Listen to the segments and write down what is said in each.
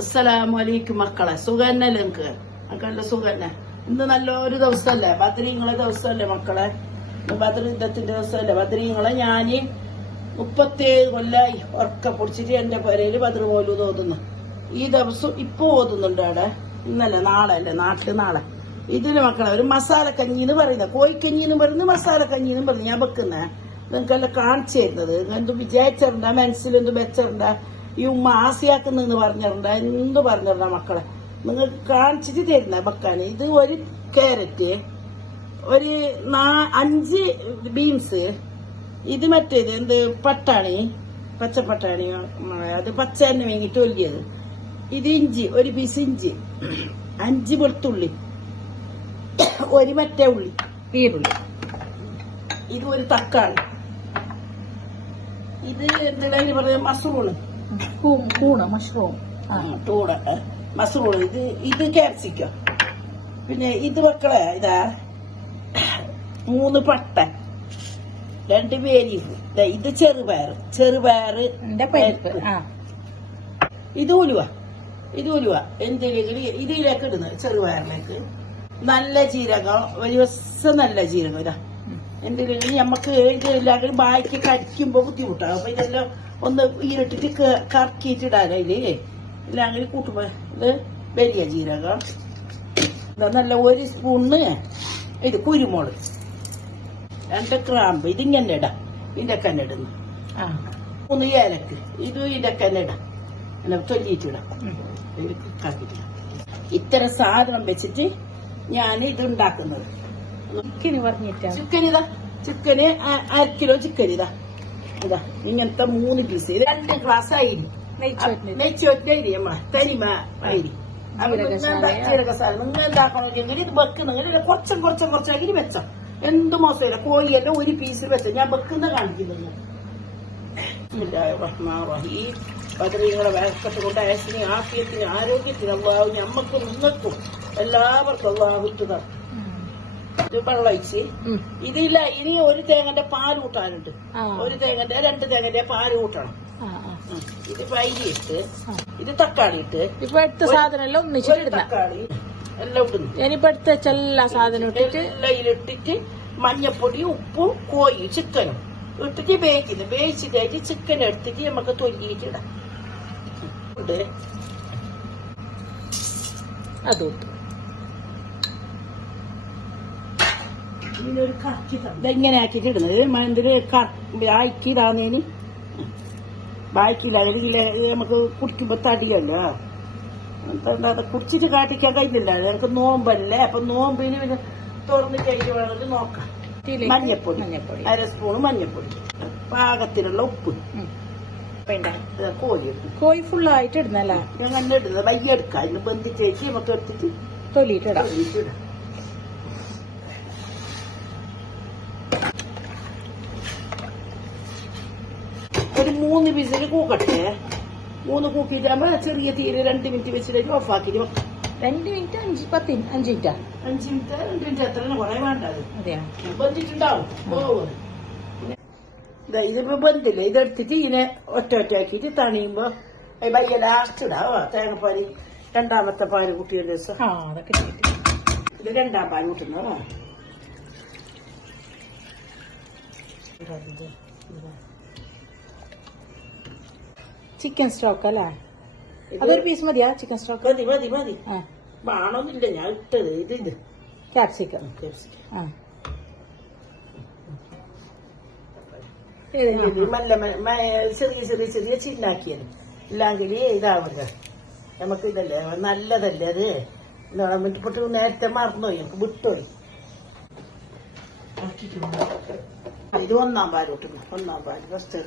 അസ്സലാമലൈക്കും മക്കളെ. സുഖന്നല്ലേ നിങ്ങക്ക്? മക്കളുടെ സുഖന്നെ. ഇന്ന് നല്ലൊരു ദിവസമല്ലേ, ബദ്രീങ്ങളെ ദിവസമല്ലേ മക്കളെ? ബദ്രീ യുദ്ധത്തിന്റെ ദിവസമല്ലേ? ബദ്രീങ്ങളെ ഞാന് 37 കൊല്ലായി ഉറക്ക പൊടിച്ചിട്ട് എന്റെ പെരയില് ബദ്ര പോലും ഓതുന്നു. ഈ ദിവസം ഇപ്പൊ ഓതുന്നുണ്ട് അവിടെ. ഇന്നലെ നാളെ അല്ലേ, നാട്ടില് നാളെ. ഇതിന് മക്കളെ ഒരു മസാല കഞ്ഞിന്ന് പറയുന്നത്, കോഴിക്കഞ്ഞിന്നും പറയുന്നു, മസാല കഞ്ഞിന്നും പറഞ്ഞു ഞാൻ വെക്കുന്നേ. നിങ്ങൾക്കെല്ലാം കാണിച്ചു തരുന്നത് എന്ത് വിചാരിച്ചിട്ടുണ്ട, മനസ്സിലെന്ത് വെച്ചിട്ടുണ്ട, ഈ ഉമ്മ ആസിയാക്കുന്നെന്ന് പറഞ്ഞിട്ടുണ്ട, എന്ത് പറഞ്ഞിട്ടുണ്ട മക്കളെ. നിങ്ങൾക്ക് കാണിച്ചിട്ട് തരുന്ന വെക്കാന്. ഇത് ഒരു ക്യാരറ്റ്, ഒരു 5 ബീൻസ്, ഇത് മറ്റേത് എന്ത് പട്ടാണി, പച്ചപ്പട്ടാണി, അത് പച്ച തന്നെ വാങ്ങിട്ട് ഒല്ലിയത്. ഇത് ഇഞ്ചി, ഒരു പീസ് ഇഞ്ചി, 5 വെളുത്തുള്ളി, ഒരു മറ്റേ ഉള്ളി, ഈരുള്ളി, ഇത് ഒരു തക്കാളി, ഇത് എന്തെങ്കിലും പറയാ മഷ്റൂണ്, മഷ്റൂം, മഷ്റൂം, ഇത് ക്യാപ്സിക്കം. പിന്നെ ഇത് മക്കളെ ഇതാ 3 പട്ട, 2 പേരീഫ്, ഇത് ചെറുപയറ്, ഇത് ഉലുവ, എന്തെങ്കിലും ഇതിലേക്ക് ഇടുന്നത് ചെറുപയറിലേക്ക്. നല്ല ജീരകം, ഒരു ദിവസം നല്ല ജീരകം. ഇതാ എന്തെങ്കിലും നമുക്ക് ഇതില്ലാണ്ട് ബാക്കി കടിക്കുമ്പോ ബുദ്ധിമുട്ടാണ്. അപ്പൊ ഇതെല്ലാം ഒന്ന് ഈരിട്ടിട്ട് കറക്കിയിട്ടിടാൻ അതില് ഇല്ലെങ്കിൽ കൂട്ടുമ്പോ ഇത് വലിയ ജീരകം. ഇതാ നല്ല 1 സ്പൂണ് ഇത് കുരുമുളക്, 2 ഗ്രാമ്പ്, ഇതിങ്ങനെ ഇടാം. ഇതിന്റെ തന്നെ ഇടുന്നു. 3 ഏലക്ക്, ഇത് ഇതിന്റെ തന്നെ ഇടാം. തൊല്ലിയിട്ടിടാം, കാക്കിട്ടിടാം. ഇത്തരം സാധനം വെച്ചിട്ട് ഞാൻ ഇത് ഉണ്ടാക്കുന്നത്. ചിക്കൻ ഇതാ, ചിക്കന് 1/2 കിലോ ചിക്കൻ ഇതാ, ഇങ്ങനത്തെ 3 പീസ്. ഇത് 2 ഗ്ലാസ് അരി, നെയ്ച്ചോറ്റ് അരി, നമ്മളെ തനിമ അരി, ജീരകസാല. നിങ്ങൾ ഉണ്ടാക്കണമെങ്കിൽ ഇത് വെക്കുന്നെങ്കിൽ കുറച്ചാക്കി വെച്ചോ, എന്ത് മോശമില്ല. കോഴിയെല്ലാം 1 പീസിൽ വെച്ചോ. ഞാൻ വെക്കുന്ന കാണിക്കുന്നു. ബദ്രീങ്ങളെ വഴക്കത്ത് കൊണ്ട് ആയസിന്, ആഫിയത്തിന്, ആരോഗ്യത്തിന് അള്ളാഹു ഞമ്മക്കും നിങ്ങൾക്കും എല്ലാവർക്കും അള്ളാഹു തരും. ഇത് വെള്ളമൊഴിച്ച് ഇതില്ല. ഇനി 1 തേങ്ങന്റെ പാല് കൂട്ടാനുണ്ട്. 1 തേങ്ങന്റെ 2 തേങ്ങന്റെ പാല് കൂട്ടണം. ഇത് അരിയിട്ട്, ഇത് തക്കാളി ഇട്ട്, സാധനം എല്ലാം ഒന്നിച്ചിട്ട് തക്കാളി എല്ലാം ഇടുന്നു. ഞാനിപ്പോ എടുത്ത എല്ലാ സാധനം ഇട്ടിട്ട് എല്ലാം മഞ്ഞപ്പൊടി, ഉപ്പും, കോഴി ചിക്കനും ഇട്ടിട്ട് വേവിച്ച് കഴിഞ്ഞ് ചിക്കൻ എടുത്തിട്ട് നമുക്ക് തൊല്ലിയിട്ടിടാം. ഇതെങ്ങനെ ആക്കിട്ട് ഇടുന്നത്, മന്തില് ആക്കിയിടാന്നേന് ബാക്കിയില്ല. നമുക്ക് കുടിക്കുമ്പോ തടിയല്ലോ, അത് കുടിച്ചിട്ട് കാട്ടിക്കാൻ കഴിയില്ല. ഞങ്ങൾക്ക് നോമ്പല്ലേ, അപ്പൊ നോമ്പിന് പിന്നെ തുറന്ന് കഴിഞ്ഞ് വേണമെങ്കിൽ നോക്കാം. മഞ്ഞപ്പൊടി 1/2 സ്പൂണ് മഞ്ഞപ്പൊടി, പാകത്തിനുള്ള ഉപ്പ്, കോഴി ഫുള്ളായിട്ട് ഇടുന്നല്ല. ഞാൻ തന്നെ ഇടുന്നത് വയ്യ എടുക്കാം. അതിന് ബന്ധിച്ചേക്ക് നമുക്ക് എടുത്തിട്ട് തൊലിയിട്ടിടാം. ഒരു 3 പീസിൽ കൂക്കട്ടെ. 3 കൂക്കിയിട്ടാകുമ്പോ ചെറിയ തീരെ 2 മിനിറ്റ് വെച്ചിട്ട് ഓഫാക്കിട്ട് 2 മിനിറ്റ് 5 മിനിറ്റ് 5 മിനിറ്റ് 2 മിനിറ്റ് അത്ര കുറെ വേണ്ടത്. അതെയാ, ബന്ധിട്ടുണ്ടാവും. ഇതിപ്പോ ബന്ധില്ല. ഇതെടുത്തിട്ട് ഇതിനെ ഒറ്റയാക്കിട്ട് തണിയുമ്പോ വയ്യ ലാസ്റ്റ് ഇടാവോ തേങ്ങപ്പാല്. 2ാമത്തെ പാല് കൂട്ടിയ ദിവസം ഇത് 2ാം പാല് കൂട്ടുന്നോ. ചിക്കൻ സ്റ്റോക്ക് അല്ലേ? അതൊരു പീസ് മതിയാ? ചിക്കൻ സ്റ്റോക്ക് മതി. വേണമെന്നില്ല, ഞാൻ ഇട്ടത് ഇത് ക്യാപ്സിക്കം. ചെറിയ ചിന്നാക്കിയത് ഇല്ലെങ്കിൽ ഇതാവില്ല. നമുക്ക് ഇതല്ലേ നല്ലതല്ലേ അത്. വിട്ടുപെട്ട് നേരത്തെ മറന്നുപോയി, നമുക്ക് വിട്ടുപോയി. ഇത് 1ാം പാല് കൂട്ടുന്നു. 1ാം പാല് ഫസ്റ്റ്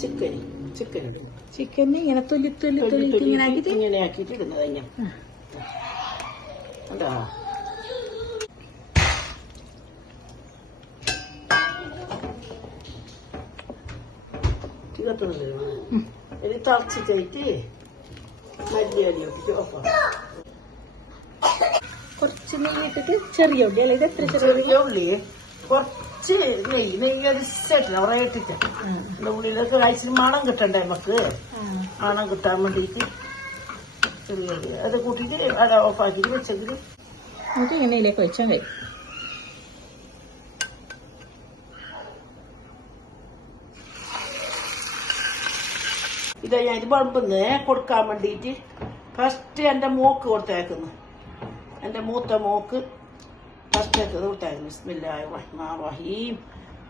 ചിക്കൻ ഇങ്ങനെ തൊല്ലി ഇങ്ങനെ ആക്കിയിട്ട് ഇടുന്നത്. എന്താ ഇത് തറച്ചിട്ടായിട്ട് മല്ലിയടിയിട്ട് ഓഫാ. കുറച്ച് നെയ്യിട്ടിട്ട് ചെറിയ ഉള്ളി അല്ലെ? ഇത് എത്ര ചെറിയ ഉള്ളി? കുറച്ച് കുറച്ച് നെയ്യ് ഒരു സെറ്റില്ല കുറേ ഇട്ടിട്ട് അതിന്റെ ഉള്ളിലേക്ക് കഴിച്ചിട്ട് മണം കിട്ടണ്ടേ നമുക്ക് മണം കിട്ടാൻ വേണ്ടിയിട്ട് ചെറിയ അത് കൂട്ടിയിട്ട് അത് ഓഫാക്കിയിട്ട് വെച്ചെങ്കിൽ നമുക്ക് എണ്ണയിലേക്ക് വെച്ചാൽ മതി. ഇതാ ഞാൻ ഇത് വിളമ്പുന്നേ കൊടുക്കാൻ വേണ്ടിയിട്ട് ഫസ്റ്റ് എൻ്റെ മോക്ക് കൊടുത്തേക്കുന്നു. എൻ്റെ മൂത്ത മോക്ക് ഫസ്റ്റ് കൊടുത്തേക്കുന്നു. ബിസ്മില്ലാഹിർ റഹ്മാനിർ റഹീം.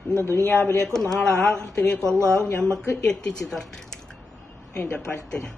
ഇന്ന് ദുനിയാവിലേക്കും നാളെ ആഖിറത്തിലേക്കും അല്ലാഹു ഞമ്മക്ക് എത്തിച്ചു തരട്ടെ അതിൻ്റെ പഴത്തിന്.